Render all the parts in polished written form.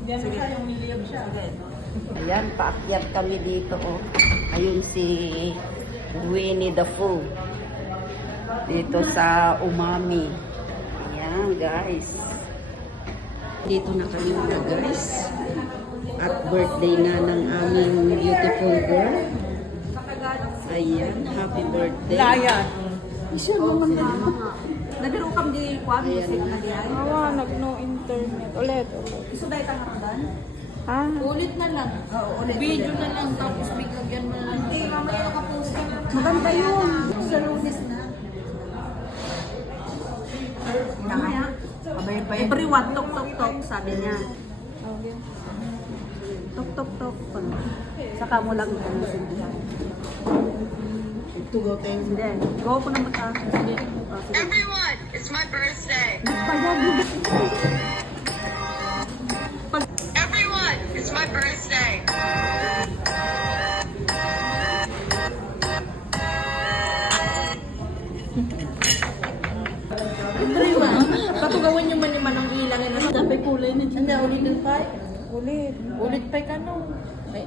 Diyan Sige. siya, yung William siya. Ayan, paakyat kami dito, oh. Ayun si Winnie the Pooh. Dito sa Umami. Ayan, guys. Dito na kami mga guys. At birthday nga ng aming beautiful girl. Ayan, happy birthday. Layan. Isa naman na. Nagiro kam di kwa music na diyan. Awa, nag-no internet. Ulit. Isuday ka na dan. Ah, Ulit na lang. Oo, ulit. Video na lang, tapos bigyan mo na lang. Eh, mamaya nakapost ka na. Maganda yun. Sa Lunes na. Mamaya. Everyone, tok tok tok, sabi niya. okay. Tok tok tok. Saka mo lang ang sindihan. Tugotin. Hindi. Go ko na mata. Sige. Everyone, it's my birthday. Everyone, it's my birthday. Everyone, patugawan nyo man yung manang ilangin na sa kulay na dyan. Ano, ulit pa? Ulit. Ulit pa ka no. Ay,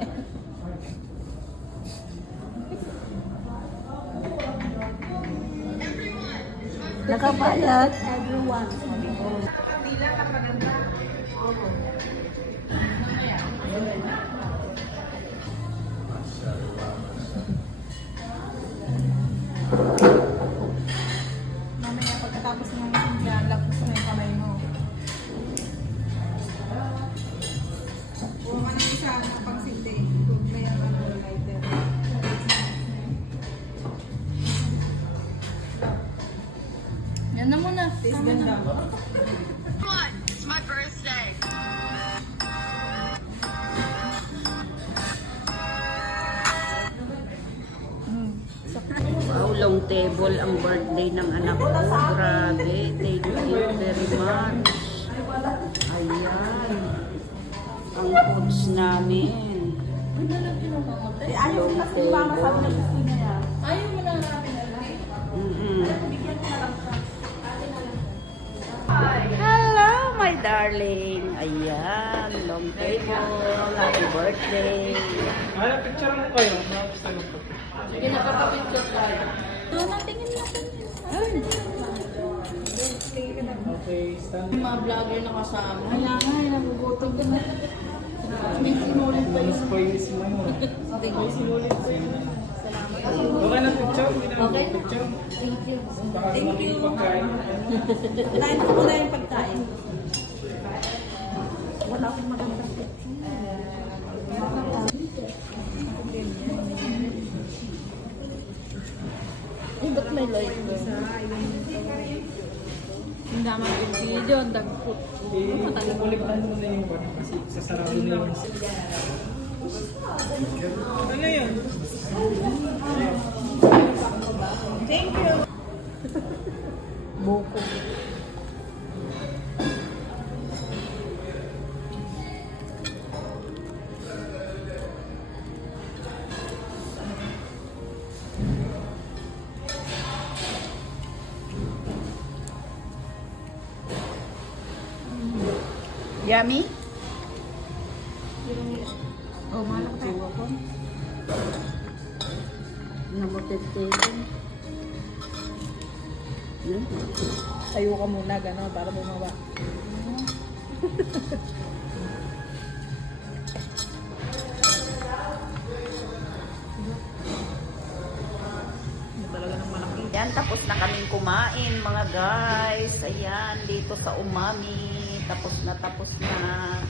Nakabayad. Everyone. mamaya pagkatapos ng yan, lagos na yung kamay mo. Huwag ka nang isa ng pangsindi. Kung may lighter. Yan na muna. Taste ganda. Everyone, it's my birthday. Wow, long table ang birthday ng anak ko. Grabe. Thank you very much. Ayan. Ang foods namin. Ayaw na si mama sabi na gusto niya. Ayaw mo na namin alay. Hello, my darling. Ayan, long table. Happy birthday. Ano, picture mo kayo? Sige, nakakapit ka tayo. Okay, stand. Yung mga vlogger na kasama. Wala nga, nagugutom ka na. May sinulit pa yun. Spoilers mo mo. Okay, may sinulit pa yun. Okay na picture? Okay. Picture? Thank you. Baka sumabing pagkain. Unahin ko muna yung pagkain. Wala akong magandang picture. Ay, ba't may light ba? Hindi naman yung video, ang dagpot. Kukulitan mo na yung bata kasi sasarado na yun. Ano yun? Thank you. Boko. Yummy? Oh, malang tayo ako. Namotet-tetin. Tayo ka muna, gano'n, para bumawa. Talaga ng malaki. Ayan, tapos na kaming kumain, mga guys. Ayan, dito sa Umami. Tapos na.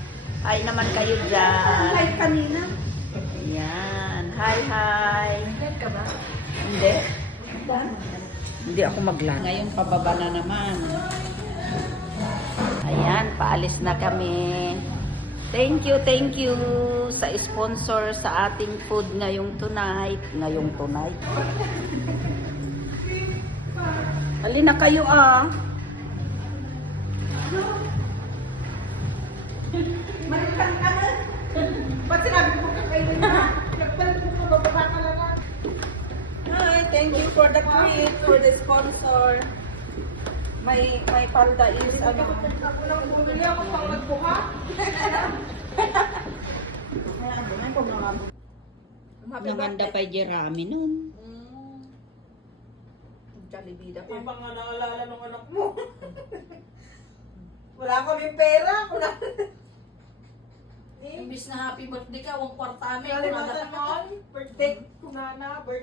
Hi naman kayo dyan. Ay, kanina. Ayan. Hi. Saan ka ba? Hindi. Hindi ako magla. Ngayon, pababa na naman. Ayan, paalis na kami. Thank you sa sponsor sa ating food ngayong tonight. Halina kayo ah. Malitan ka na. Ba't sinabi ko ka kayo na? Nagpalit mo ka, bababa ka na lang. Hi, thank you for the treat, for the sponsor. My palda is ano. Bumili ako pang magbuka. Happy Naganda birthday. pa Jeremy nun. Jollibee pa. Yung mga naalala ng anak mo. Wala kaming pera. Wala. Imbis na happy birthday ka, 1 kwarta amin. Kalimutan mo, birthday ko na birthday.